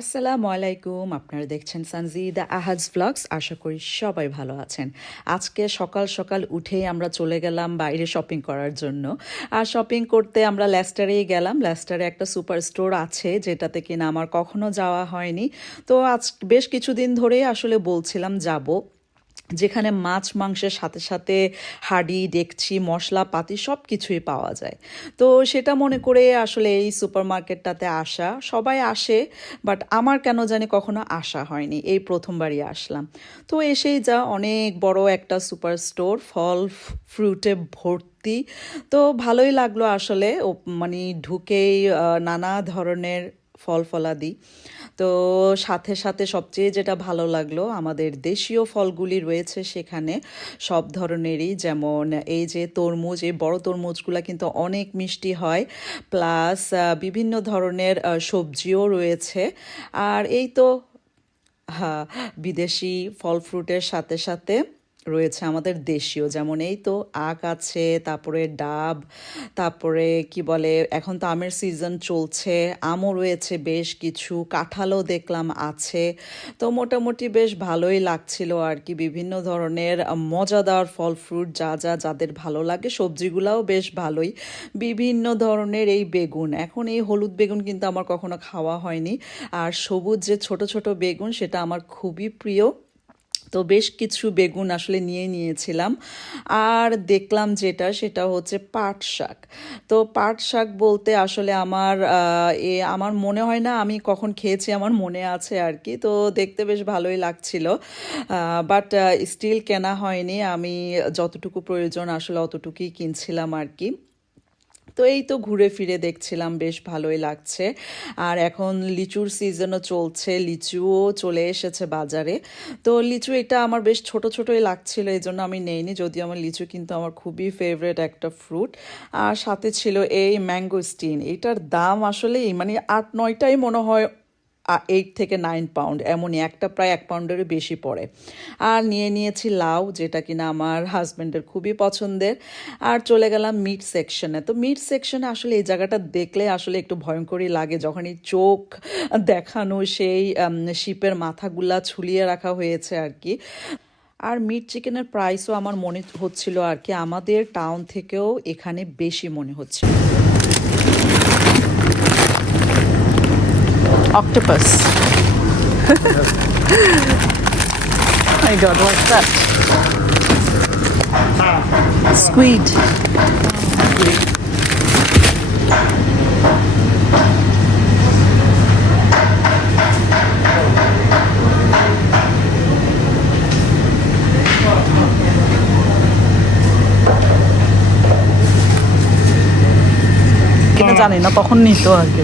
আসসালামু আলাইকুম, আপনারা দেখছেন সানজি দ্য আহাজ ব্লগস আশা করি সবাই ভালো আছেন। আজকে সকাল সকাল উঠেই আমরা চলে গেলাম বাইরে শপিং করার জন্য। আর শপিং করতে আমরা ল্যাস্টারেই গেলাম। ল্যাস্টারে একটা সুপার স্টোর আছে, যেটাতে কিনা আমার কখনো যাওয়া হয়নি। তো আজ বেশ কিছুদিন ধরেই আসলে বলছিলাম যাব। যেখানে মাছ, মাংসের সাথে সাথে হাঁড়ি, ডেকচি মশলাপাতি সব কিছুই পাওয়া যায়। তো সেটা মনে করে আসলে এই সুপার মার্কেটটাতে আসা, সবাই আসে, বাট আমার কেন জানি কখনো আসা হয়নি, এই প্রথমবারই আসলাম। তো এসেই যা অনেক বড় একটা সুপার স্টোর, ফল ফ্রুটে ভর্তি। তো ভালোই লাগল আসলে মানে ঢুকেই নানা ধরনের ফল ফলাদি তো সাথে সাথে সবচেয়ে যেটা ভালো লাগল, আমাদের দেশীয় ফলগুলি রয়েছে সেখানে সব ধরনেরই, যেমন এই যে তরমুজ, এই বড় তরমুজগুলো কিন্তু অনেক মিষ্টি হয়, প্লাস বিভিন্ন ধরনের সবজিও রয়েছে। আর এই তো হ্যাঁ বিদেশি ফল ফ্রুটের সাথে সাথে রয়েছে আমাদের দেশীয়। যেমন এই তো আখ আছে, তারপরে ডাব, তারপরে কি বলে, এখন তো আমের সিজন চলছে, আমও রয়েছে বেশ কিছু, কাঁঠালও দেখলাম আছে। তো মোটামুটি বেশ ভালোই লাগছিল আর কি, বিভিন্ন ধরনের মজাদার ফল ফ্রুট যা যা যাদের ভালো লাগে, সবজিগুলাও বেশ ভালোই। বিভিন্ন ধরনের এই বেগুন, এখন এই হলুদ বেগুন কিন্তু আমার কখনো খাওয়া হয়নি। আর সবুজ যে ছোট ছোট বেগুন, সেটা আমার খুবই প্রিয়। তো বেশ কিছু বেগুন আসলে নিয়ে নিয়েছিলাম। আর দেখলাম যেটা, সেটা হচ্ছে পাট শাক। তো পাট শাক বলতে আসলে আমার এ, আমার মনে হয় না, আমি কখন খেয়েছি, আমার মনে আছে আর কি তো দেখতে বেশ ভালোই লাগছিল। বাট স্টিল কেনা হয়নি। আমি যতটুকু প্রয়োজন আসলে অতটুকুই কিনছিলাম আর কি তো এই তো ঘুরে ফিরে দেখছিলাম, বেশ ভালোই লাগছে। আর এখন লিচুর সিজনও চলছে, লিচুও চলে এসেছে বাজারে। তো লিচু এটা আমার বেশ ছোট ছোটই লাগছিল এই জন্য আমি নেইনি, যদিও আমার লিচু কিন্তু আমার খুবই ফেভারেট একটা ফ্রুট আর সাথে ছিল এই ম্যাঙ্গো স্টিন এটার দাম আসলে মানে আট নয়টাই মনে হয় এইট থেকে নাইন পাউন্ড এমনই একটা প্রায় এক পাউন্ডেরও বেশি পড়ে। আর নিয়ে নিয়েছি লাউ, যেটা কিনা আমার হাজব্যান্ডের খুবই পছন্দের। আর চলে গেলাম মিট সেকশনে তো মিট সেকশনে আসলে এই জায়গাটা দেখলে আসলে একটু ভয়ঙ্করই লাগে। যখন এই চোখ দেখানো সেই শিপের মাথাগুলা ঝুলিয়ে রাখা হয়েছে আর কি। আর মিট চিকেনের প্রাইসও আমার মনে হচ্ছিল আর কি, আমাদের টাউন থেকেও এখানে বেশি মনে হচ্ছিল। octopus. my god, what's that? Squid. কিনা জানি না তখন নিত আর কি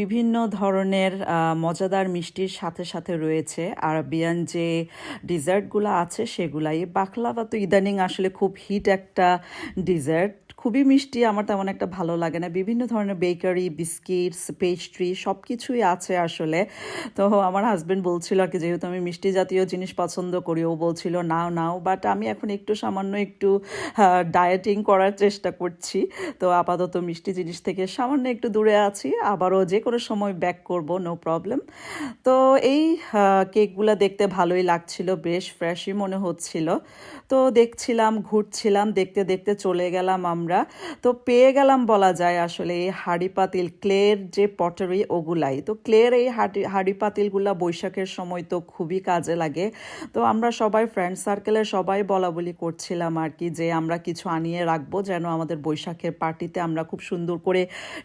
বিভিন্ন ধরনের মজাদার মিষ্টির সাথে সাথে রয়েছে। আরবিয়ান যে ডিজার্টগুলো আছে সেগুলাই। বাকলাভা তো ইদানিং আসলে খুব হিট একটা ডিজার্ট। খুবই মিষ্টি, আমার তেমন একটা ভালো লাগে না। বিভিন্ন ধরনের বেকারি বিস্কিটস পেস্ট্রি সব কিছুই আছে আসলে। তো আমার হাজব্যান্ড বলছিল আর কি, যেহেতু আমি মিষ্টি জাতীয় জিনিস পছন্দ করি ও বলছিল, নাও নাও। বাট আমি এখন একটু সামান্য একটু ডায়েটিং করার চেষ্টা করছি। তো আপাতত মিষ্টি জিনিস থেকে সামান্য একটু দূরে আছি, আবারও যে কোনো সময় ব্যাক করব নো প্রবলেম তো এই কেকগুলো দেখতে ভালোই লাগছিল, বেশ ফ্রেশই মনে হচ্ছিল। তো দেখছিলাম, ঘুরছিলাম, দেখতে দেখতে চলে গেলাম আমরা তো পেয়ে গেলাম বলা যায় আসলে এই হাঁড়ি পাতিল, ক্লের যে পটারি ওগুলাই। তো ক্লের এই হাঁড়ি হাঁড়ি পাতিলগুলা বৈশাখের সময় তো খুবই কাজে লাগে। তো আমরা সবাই ফ্রেন্ড সার্কেলে সবাই বলা বলি করছিলাম আর কি যে আমরা কিছু আনিয়ে রাখব যেন আমাদের বৈশাখের পার্টিতে আমরা খুব সুন্দর করে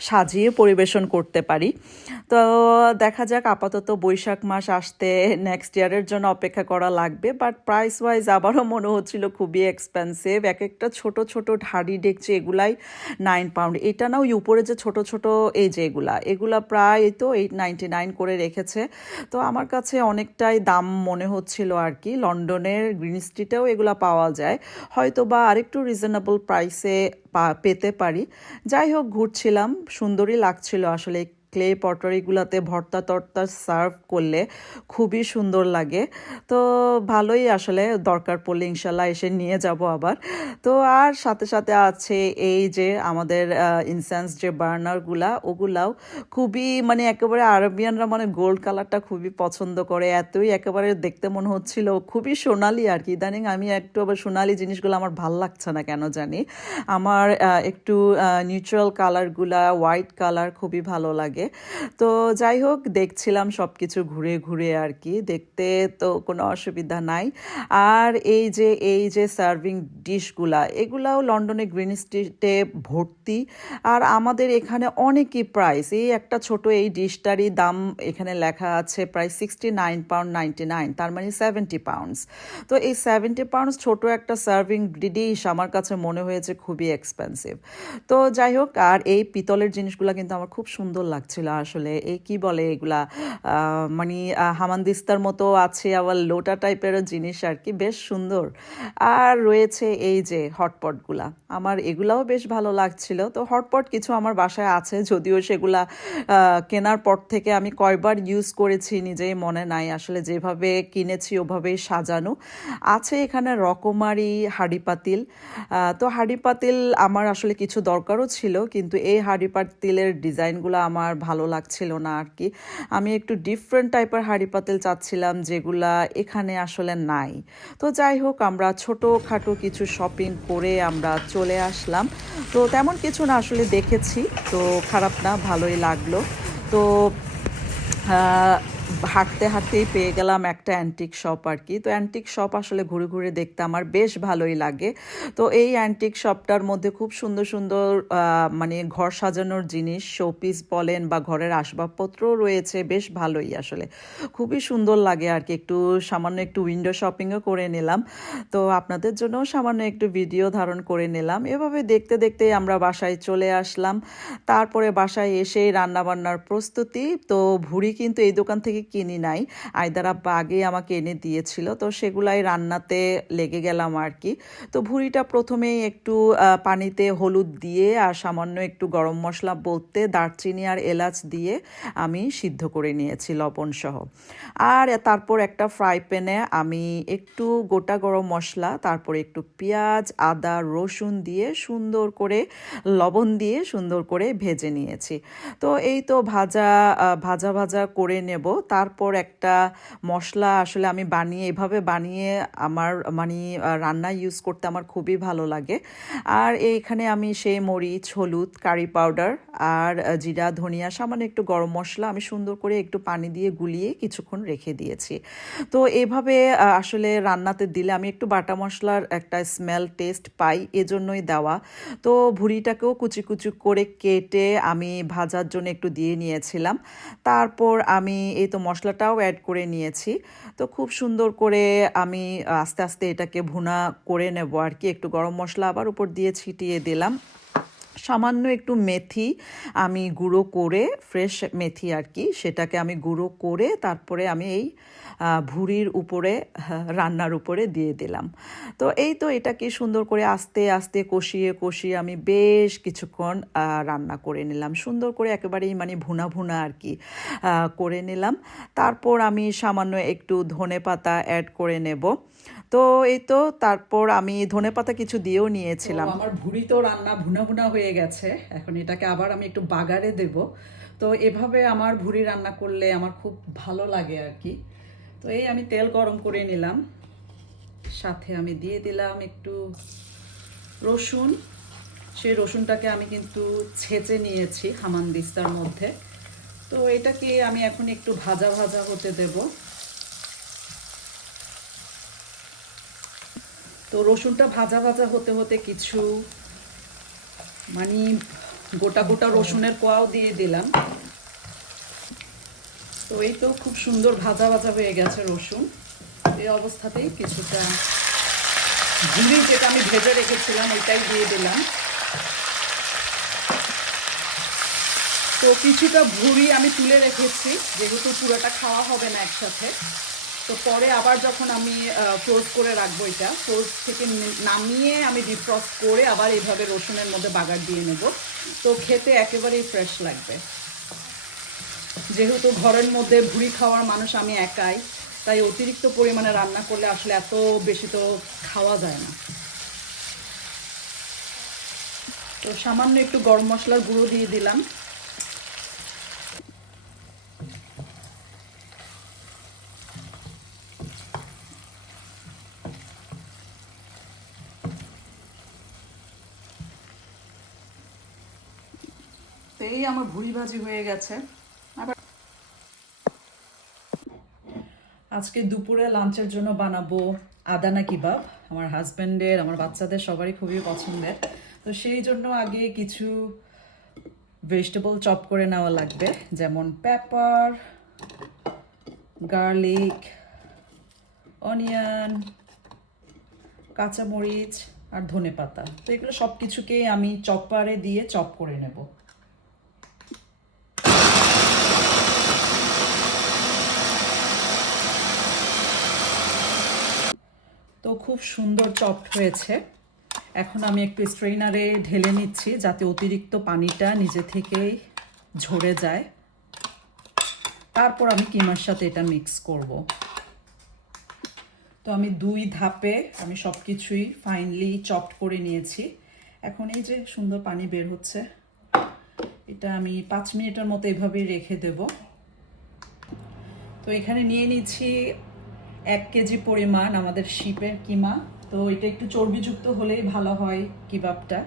সাজিয়ে পরিবেশন করতে পারি। তো দেখা যাক আপাতত বৈশাখ মাস আসতে নেক্সট ইয়ারের জন্য অপেক্ষা করা লাগবে। বাট প্রাইস ওয়াইজ আবারও মনে হচ্ছিল খুবই এক্সপেন্সিভ এক একটা ছোট ছোট হাঁড়ি ডেকচি এগুলাই নাইন পাউন্ড এটা নাও উপরে যে ছোট ছোট এই যে এগুলা এগুলা প্রায় তো এইট নাইনটি নাইন করে রেখেছে। তো আমার কাছে অনেকটাই দাম মনে হচ্ছিল আর কি। লন্ডনের গ্রিন স্ট্রিটেও এগুলা পাওয়া যায়। হয়তো বা আরেকটু রিজনেবল প্রাইসে পেতে পারি। যাই হোক, ঘুরছিলাম। সুন্দরই লাগছিল আসলে। ক্লে পটারিগুলোতে ভর্তা টর্তা সার্ভ করলে খুবই সুন্দর লাগে। তো ভালোই আসলে দরকার পড়লে ইনশাল্লাহ এসে নিয়ে যাব আবার। তো আর সাথে সাথে আছে এই যে আমাদের ইনসেন্স যে বার্নারগুলা ওগুলাও খুবই মানে একেবারে আরবিয়ানরা মানে গোল্ড কালারটা খুবই পছন্দ করে। এতই একেবারে দেখতে মনে হচ্ছিল, খুবই সোনালি আর কি। ইদানিং আমি একটু আবার সোনালি জিনিসগুলো আমার ভালো লাগছে না কেন জানি। আমার একটু নিউট্রাল কালারগুলা হোয়াইট কালার খুবই ভালো লাগে। তো যাই হোক, দেখছিলাম সব কিছু ঘুরে ঘুরে আর কি। দেখতে তো কোনো অসুবিধা নাই। আর এই যে এই যে সার্ভিং ডিশগুলা এগুলাও লন্ডনে গ্রিন স্ট্রিটে ভর্তি। আর আমাদের এখানে অনেকই প্রাইস এই একটা ছোট এই ডিশটারই দাম এখানে লেখা আছে প্রায় sixty nine pound ninety nine তার মানে সেভেন্টি পাউন্ডস তো এই সেভেন্টি পাউন্ডস ছোট একটা সার্ভিং ডিশ আমার কাছে মনে হয়েছে খুবই এক্সপেন্সিভ তো যাই হোক, আর এই পিতলের জিনিসগুলো কিন্তু আমার খুব সুন্দর লাগছিল আসলে। এ কি বলে এগুলা? মানে হামানদিস্তার মতো আছে আবার লোটা টাইপেরও জিনিস আর কি, বেশ সুন্দর। আর রয়েছে এই যে হটপটগুলা। আমার এগুলাও বেশ ভালো লাগছিল। তো হটপট কিছু আমার বাসায় আছে, যদিও সেগুলা কেনার পর থেকে আমি কয়বার ইউজ করেছি, নিজেই মনে নাই। আসলে যেভাবে কিনেছি, ওভাবেই সাজানো। আছে এখানে রকমারি হাঁড়ি পাতিল। তো হাঁড়ি পাতিল আমার আসলে কিছু দরকারও ছিল, কিন্তু এই হাঁড়ি পাতিলের ডিজাইনগুলো আমার ভালো লাগছিল না আর কি আমি একটু ডিফারেন্ট টাইপের হাঁড়ি পাতিল চাচ্ছিলাম যেগুলা এখানে আসলে নাই। তো যাই হোক, আমরা ছোটোখাটো কিছু শপিং করে আমরা চলে আসলাম। তো তেমন কিছু না আসলে দেখেছি, তো খারাপ না, ভালোই লাগল। তো হাঁটতে হাঁটতেই পেয়ে গেলাম একটা অ্যান্টিক শপ আর কি। তো অ্যান্টিক শপ আসলে ঘুরে ঘুরে দেখতে আমার বেশ ভালোই লাগে। তো এই অ্যান্টিক শপটার মধ্যে খুব সুন্দর সুন্দর মানে ঘর সাজানোর জিনিস শোপিস বলেন বা ঘরের আসবাবপত্রও রয়েছে, বেশ ভালোই আসলে। খুবই সুন্দর লাগে আর কি। একটু সামান্য একটু উইন্ডো শপিংও করে নিলাম। তো আপনাদের জন্যও সামান্য একটু ভিডিও ধারণ করে নিলাম। এভাবে দেখতে দেখতে আমরা বাসায় চলে আসলাম। তারপরে বাসায় এসেই রান্নাবান্নার প্রস্তুতি। তো ভুড়ি কিন্তু এই দোকান থেকে কিনি নাই। আয়দার আব্বা আগে আমাকে এনে দিয়েছিল, তো সেগুলাই রান্নাতে লেগে গেলাম আর কি। তো ভুড়িটা প্রথমেই একটু পানিতে হলুদ দিয়ে আর সামান্য একটু গরম মশলা বলতে দারচিনি আর এলাচ দিয়ে আমি সিদ্ধ করে নিয়েছি লবণ সহ আর তারপর একটা ফ্রাই প্যানে আমি একটু গোটা গরম মশলা, তারপরে একটু পেঁয়াজ, আদা, রসুন দিয়ে সুন্দর করে, লবণ দিয়ে সুন্দর করে ভেজে নিয়েছি। তো এই তো ভাজা ভাজা ভাজা করে নেব তারপর একটা মশলা আসলে আমি বানিয়ে, এভাবে বানিয়ে আমার মানে রান্না ইউজ করতে আমার খুবই ভালো লাগে। আর এইখানে আমি সেই মরিচ, হলুদ, কারি পাউডার আর জিরা, ধনিয়া, সামান্য একটু গরম মশলা আমি সুন্দর করে একটু পানি দিয়ে গুলিয়ে কিছুক্ষণ রেখে দিয়েছি। তো এভাবে আসলে রান্নাতে দিলে আমি একটু বাটা মশলার একটা স্মেল টেস্ট পাই, এজন্যই দেওয়া। তো ভুড়িটাকেও কুচি কুচি করে কেটে আমি ভাজার জন্য একটু দিয়ে নিয়েছিলাম। তারপর আমি, এই তো মশলাটাও অ্যাড করে নিয়েছি। তো খুব সুন্দর করে আমি আস্তে আস্তে এটাকে ভুনা করে নেব আর কি। একটু গরম মশলা আবার উপর দিয়ে ছিটিয়ে দিলাম। সামান্য একটু মেথি আমি গুঁড়ো করে ফ্রেশ মেথি আর কি, সেটাকে আমি গুঁড়ো করে তারপরে আমি এই ভুঁড়ির উপরে রান্নার উপরে দিয়ে দিলাম। তো এই তো এটাকে সুন্দর করে আস্তে আস্তে কষিয়ে কষিয়ে আমি বেশ কিছুক্ষণ রান্না করে নিলাম। সুন্দর করে একেবারেই মানে ভুনা ভুনা আর কি করে নিলাম। তারপর আমি সামান্য একটু ধনে পাতা অ্যাড করে নেব। তো এই তো তারপর আমি ধনেপাতা কিছু দিয়েও নিয়েছিলাম। আমার ভুড়ি তো রান্না ভুনা ভুনা হয়ে গেছে। এখন এটাকে আবার আমি একটু বাগারে দেব। তো এভাবে আমার ভুড়ি রান্না করলে আমার খুব ভালো লাগে আর কি। তো এই আমি তেল গরম করে নিলাম। সাথে আমি দিয়ে দিলাম একটু রসুন। সেই রসুনটাকে আমি কিন্তু ছেঁচে নিয়েছি হামানদিস্তার মধ্যে। তো এটাকে আমি এখন একটু ভাজা ভাজা হতে দেবো। তো রসুনটা ভাজা ভাজা হতে হতে কিছু মানে গোটা গোটা রসুনের কোয়াও দিয়ে দিলাম। তো এই তো খুব সুন্দর ভাজা ভাজা হয়ে গেছে রসুন। এই অবস্থাতেই কিছুটা ঝুলি যেটা আমি ভেজে রেখেছিলাম ওইটাই দিয়ে দিলাম। তো কিছুটা ভুড়ি আমি তুলে রেখেছি যেহেতু পুরোটা খাওয়া হবে না একসাথে। তো পরে আবার যখন আমি ফ্রোজ করে রাখব এটা ফ্রোজ থেকে নামিয়ে আমি ডিফ্রস্ট করে আবার এইভাবে রসুনের মধ্যে বাগার দিয়ে নেব। তো খেতে একেবারেই ফ্রেশ লাগবে। যেহেতু ঘরের মধ্যে ভুড়ি খাওয়ার মানুষ আমি একাই, তাই অতিরিক্ত পরিমাণে রান্না করলে আসলে এত বেশি তো খাওয়া যায় না। তো সামান্য একটু গরম মশলার গুঁড়ো দিয়ে দিলাম। এই আমার ভুড়ি ভাজি হয়ে গেছে। আবার আজকে দুপুরে লাঞ্চের জন্য বানাবো আদানা কিবাব। আমার হাজব্যান্ডের আমার বাচ্চাদের সবারই খুবই পছন্দের। তো সেই জন্য আগে কিছু ভেজিটেবল চপ করে নেওয়া লাগবে। যেমন পেপার গার্লিক অনিয়ন কাঁচামরিচ আর ধনে পাতা তো এগুলো সব কিছুকেই আমি চপারে দিয়ে চপ করে নেব। খুব সুন্দর চপড হয়েছে। এখন আমি একটু স্ট্রেইনারে ঢেলে নিচ্ছি যাতে অতিরিক্ত পানিটা নিজে থেকেই ঝরে যায়। তারপর আমি কিমার সাথে এটা মিক্স করব। তো আমি দুই ধাপে আমি সব কিছুই ফাইনলি চপড করে নিয়েছি। এখন এই যে সুন্দর পানি বের হচ্ছে, এটা আমি পাঁচ মিনিটের মতো এভাবেই রেখে দেব। তো এখানে নিয়ে নিচ্ছি এক কেজি পরিমাণ আমাদের শিপের কিমা। তো এটা একটু চর্বিযুক্ত হলেই ভালো হয় কিবাবটা।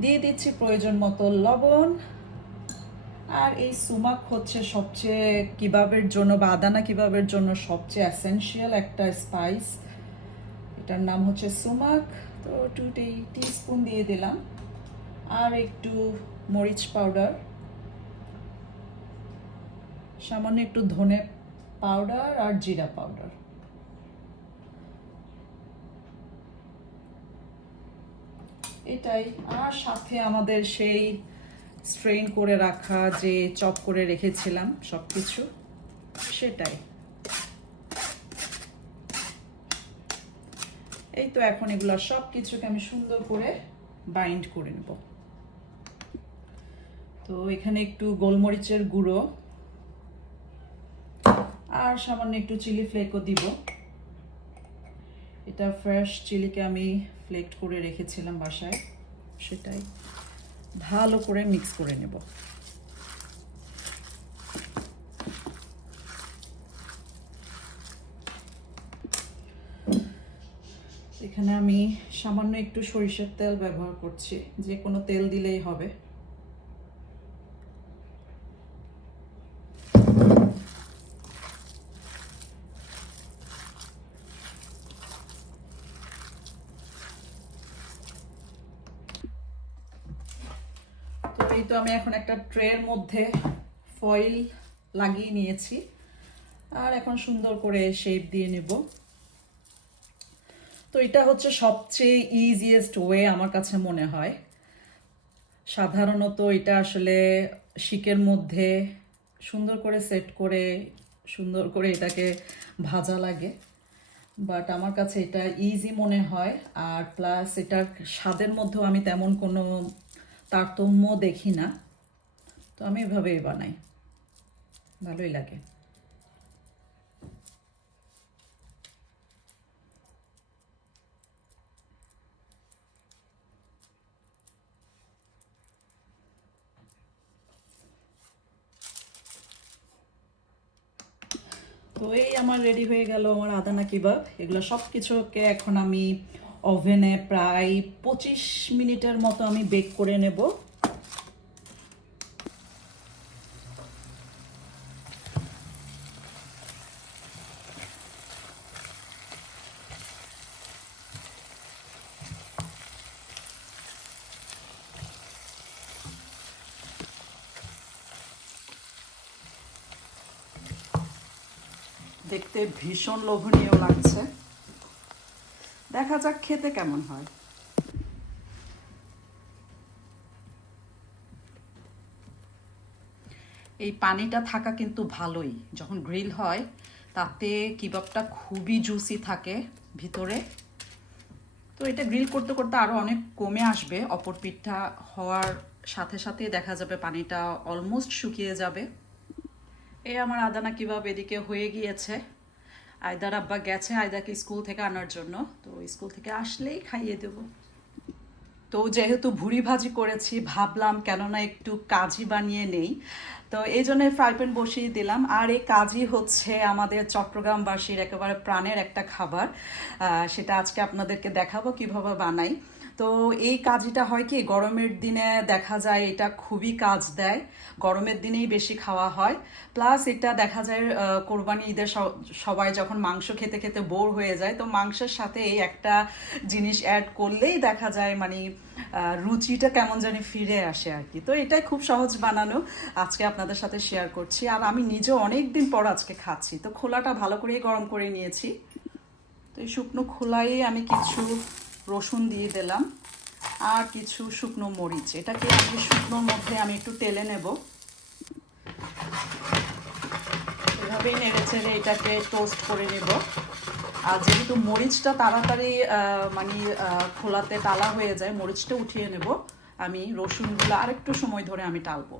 দিয়ে দিচ্ছি প্রয়োজন মতো লবণ। আর এই সুমাক হচ্ছে সবচেয়ে কিবাবের জন্য বা আদানা কিবাবের জন্য সবচেয়ে অ্যাসেনশিয়াল একটা স্পাইস এটার নাম হচ্ছে সুমাক। তো টু স্পুন দিয়ে দিলাম। আর একটু মরিচ পাউডার সামান্য একটু ধনে পাউডার আর জিরা পাউডার এটাই। আর সাথে আমাদের সেই স্ট্রেন করে রাখা যে চপ করে রেখেছিলাম সব কিছু সেটাই। এই তো এখন এগুলো সব কিছুকে আমি সুন্দর করে বাইন্ড করে নেব। তো এখানে একটু গোলমরিচের গুঁড়ো আর সামান্য একটু চিলি ফ্লেকও দিব। এটা ফ্রেশ চিলিকে আমি ফ্লেক্ট করে রেখেছিলাম বাসায়, সেটাই ভালো করে মিক্স করে নেব। এখানে আমি সামান্য একটু সরিষার তেল ব্যবহার করছি, যে কোনো তেল দিলেই হবে। এই তো আমি এখন একটা ট্রের মধ্যে ফয়েল লাগিয়ে নিয়েছি। আর এখন সুন্দর করে শেপ দিয়ে নেব। তো এটা হচ্ছে সবচেয়ে ইজিয়েস্ট ওয়ে আমার কাছে মনে হয়। সাধারণত এটা আসলে শিকের মধ্যে সুন্দর করে সেট করে, সুন্দর করে এটাকে ভাজা লাগে। বাট আমার কাছে এটা ইজি মনে হয়। আর প্লাস এটার স্বাদের মধ্যেও আমি তেমন কোনো তারতম্য দেখি না। তো আমি এভাবেই বানাই। ভালোই লাগে। তো এই আমার রেডি হয়ে গেল আমার আদানা কিবাব এগুলো সব কিছুকে এখন আমি ওভেনে প্রায় পঁচিশ মিনিটের মতো আমি বেক করে নেব। দেখতে ভীষণ লোভনীয় লাগছে। দেখা যাক খেতে কেমন হয়। এই পানিটা থাকা কিন্তু ভালোই। যখন গ্রিল হয়, তাতে কিবাবটা খুবই জুসি থাকে ভিতরে। তো এটা গ্রিল করতে করতে আরও অনেক কমে আসবে। অপর পিঠটা হওয়ার সাথে সাথে দেখা যাবে পানিটা অলমোস্ট শুকিয়ে যাবে। এই আমার আদানা কিবাব এদিকে হয়ে গিয়েছে। আয়দার আব্বা গেছে আয়দাকে স্কুল থেকে আনার জন্য, তো স্কুল থেকে আসলেই খাইয়ে দেব। তো যেহেতু ভুড়ি ভাজি করেছি, ভাবলাম কেননা একটু কাজি বানিয়ে নেই, তো এই জন্য ফ্রাই প্যান বসিয়ে দিলাম। আর এই কাজই হচ্ছে আমাদের চট্টগ্রামবাসীর একেবারে প্রাণের একটা খাবার সেটা আজকে আপনাদেরকে দেখাবো কীভাবে বানাই। তো এই কাজিটা হয় কি, গরমের দিনে দেখা যায় এটা খুবই কাজ দেয়। গরমের দিনেই বেশি খাওয়া হয়। প্লাস এটা দেখা যায় কোরবানি ঈদের সবাই যখন মাংস খেতে খেতে বোর হয়ে যায়, তো মাংসের সাথে এই একটা জিনিস অ্যাড করলেই দেখা যায় মানে রুচিটা কেমন জানি ফিরে আসে আর কি। তো এটাই খুব সহজ বানানো আজকে আপনাদের সাথে শেয়ার করছি। আর আমি নিজেও অনেক দিন পর আজকে খাচ্ছি। তো খোলাটা ভালো করেই গরম করে নিয়েছি। তো এই শুকনো খোলাই আমি কিছু রসুন দিয়ে দিলাম আর কিছু শুকনো মরিচ। এটাকে আমি শুকনোর মধ্যে আমি একটু তেলে নেব। এভাবেই নেড়ে চেড়ে এটাকে টোস্ট করে নেব। আর যেহেতু মরিচটা তাড়াতাড়ি মানে খোলাতে টালা হয়ে যায়, মরিচটা উঠিয়ে নেব। আমি রসুনগুলো আরেকটু সময় ধরে আমি টালবো।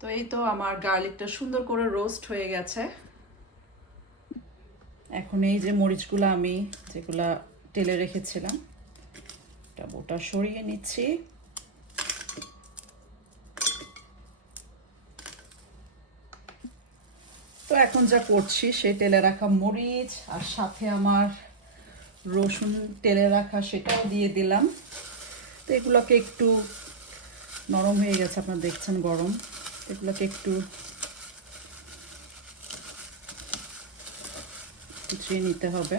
তো এই তো আমার গার্লিকটা সুন্দর করে রোস্ট হয়ে গেছে। এখন এই যে মরিচগুলো আমি যেগুলা তেলে রেখেছিলাম। এটা ওটা সরিয়ে নিচ্ছি। তো এখন যা করছি সেই তেলে রাখা মরিচ আর সাথে আমার রসুন তেলে রাখা সেটাও দিয়ে দিলাম। তো এগুলোকে একটু নরম হয়ে গেছে, আপনারা দেখছেন গরম। এগুলোকে একটু কুচিয়ে নিতে হবে।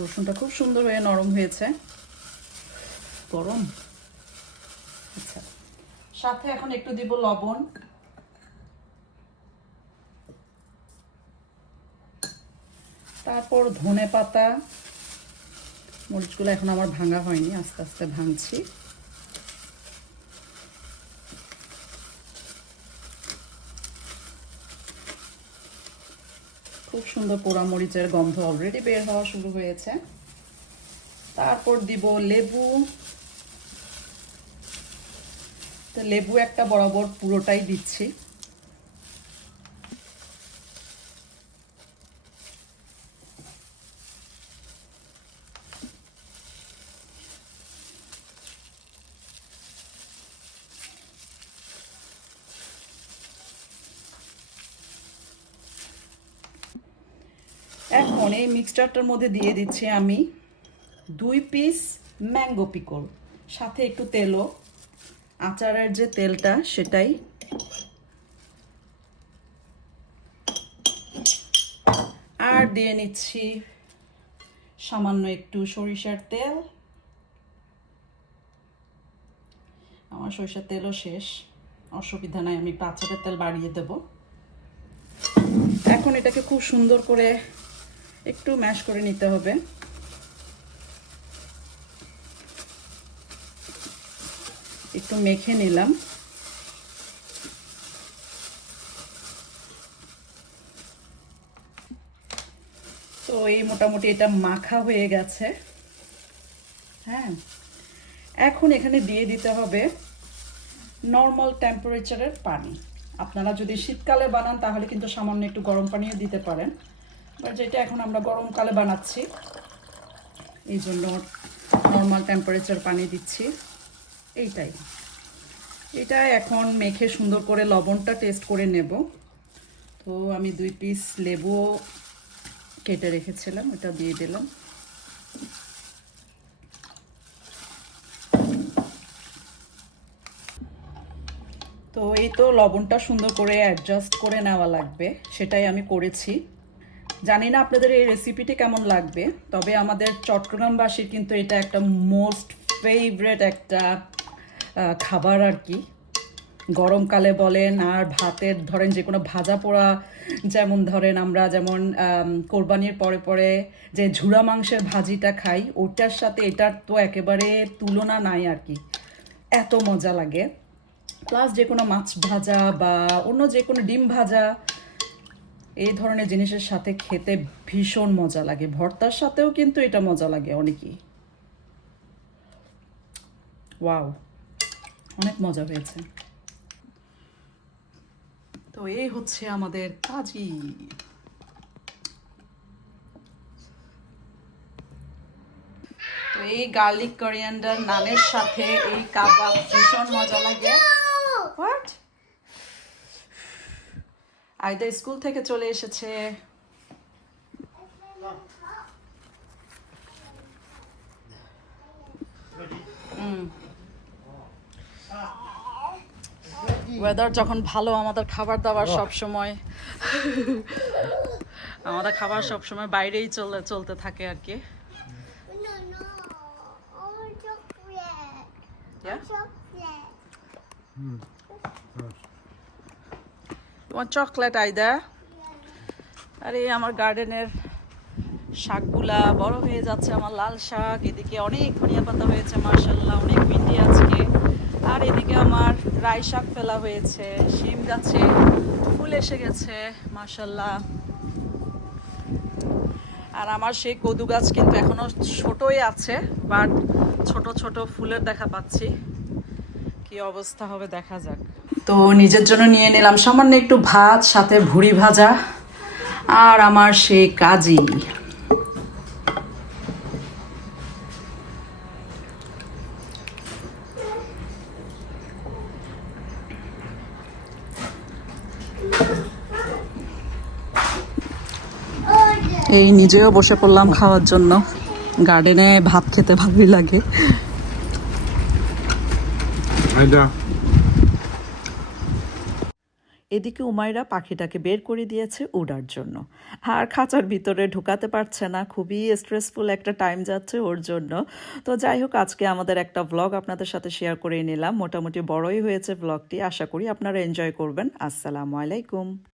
রসুনটা খুব সুন্দর হয়ে নরম হয়েছে। গরম? আচ্ছা। সাথে এখন একটু দিব লবণ। তারপর ধনে পাতা মরিচগুলো এখন আমার ভাঙা হয়নি আস্তে আস্তে ভাঙছি। খুব সুন্দর পোড়া মরিচের গন্ধ অলরেডি বের হওয়া শুরু হয়েছে। তারপর দিব লেবু। তো লেবু একটা বরাবর পুরোটাই দিচ্ছি এখন এই মিক্সচারটার মধ্যে দিয়ে দিচ্ছি আমি দুই পিস ম্যাঙ্গো পিকল। সাথে একটু তেলও। আচারের যে তেলটা, সেটাই। আর দিয়ে নিচ্ছি সামান্য একটু সরিষার তেল। আমার সরিষার তেলও শেষ। অসুবিধা নাই, আমি আচারের তেল বাড়িয়ে দেব। এখন এটাকে খুব সুন্দর করে একটু ম্যাশ করে নিতে হবে। একটু মেখে নিলাম। তো এই মোটামুটি এটা মাখা হয়ে গেছে। হ্যাঁ এখন এখানে দিয়ে দিতে হবে নর্মাল টেম্পারেচারের পানি। আপনারা যদি শীতকালে বানান তাহলে কিন্তু সামান্য একটু গরম পানিও দিতে পারেন। যেটা এখন আমরা গরমকালে বানাচ্ছি, এই জন্য নর্মাল টেম্পারেচার পানি দিচ্ছি। এইটাই। এটা এখন মেখে সুন্দর করে লবণটা টেস্ট করে নেব। তো আমি দুই পিস লেবুও কেটে রেখেছিলাম, ওটা দিয়ে দিলাম। তো এই তো লবণটা সুন্দর করে অ্যাডজাস্ট করে নেওয়া লাগবে, সেটাই আমি করেছি। জানি না আপনাদের এই রেসিপিটি কেমন লাগবে, তবে আমাদের চট্টগ্রামবাসীর কিন্তু এটা একটা মোস্ট ফেভারেট একটা খাবার আর কি। গরমকালে বলেন আর ভাতের, ধরেন যে কোনো ভাজা পোড়া যেমন ধরেন আমরা যেমন কোরবানির পরে পরে যে ঝুরা মাংসের ভাজিটা খাই, ওটার সাথে এটার তো একেবারে তুলনা নাই আর কি। এত মজা লাগে। প্লাস যে কোনো মাছ ভাজা বা অন্য যে কোনো ডিম ভাজা এই ধরনের জিনিসের সাথে খেতে ভীষণ মজা লাগে। ভর্তার সাথেও কিন্তু এটা মজা লাগে অনেকই। ওয়াও, অনেক মজা হয়েছে। তো এই হচ্ছে আমাদের কাজি। এই গার্লিক করিয়ান্ডার নানের সাথে এই কাবাব ভীষণ মজা লাগে। হোয়াট আইদা স্কুল থেকে চলে এসেছে। ওয়েদার যখন ভালো আমাদের খাবার দাবার সব সময় আমাদের খাবার সব সময় বাইরেই চলে চলতে থাকে আর কি. Yeah? তোমার চকলেট আইদা আরে, আমার গার্ডেনের শাকগুলা বড় হয়ে যাচ্ছে, আমার লাল শাক, এদিকে অনেক ধনিয়া পাতা হয়েছে মার্শাল্লাহ অনেক ভিন্ডি আজকে। আর এদিকে আমার রাই শাক ফেলা হয়েছে, শিম গাছে ফুল এসে গেছে মার্শাল্লাহ আর আমার সেই কদু গাছ কিন্তু এখনও ছোটই আছে বাট ছোট ছোট ফুলের দেখা পাচ্ছি। কি অবস্থা হবে দেখা যাক। তো নিজের জন্য নিয়ে নিলাম সামান্য একটু ভাত, সাথে ভুড়ি ভাজা আর আমার সেই কাজই এই নিজেও বসে পড়লাম খাওয়ার জন্য। গার্ডেনে ভাত খেতে ভালোই লাগে। এদিকে উমাইরা পাখিটাকে বের করে দিয়েছে উড়ার জন্য। আর খাঁচার ভিতরে ঢুকাতে পারছে না, খুবই স্ট্রেসফুল একটা টাইম যাচ্ছে ওর জন্য। তো যাই হোক, আজকে আমাদের একটা ব্লগ আপনাদের সাথে শেয়ার করে নিলাম। মোটামুটি বড়ই হয়েছে ব্লগটি আশা করি আপনারা এনজয় করবেন। আসসালামু আলাইকুম।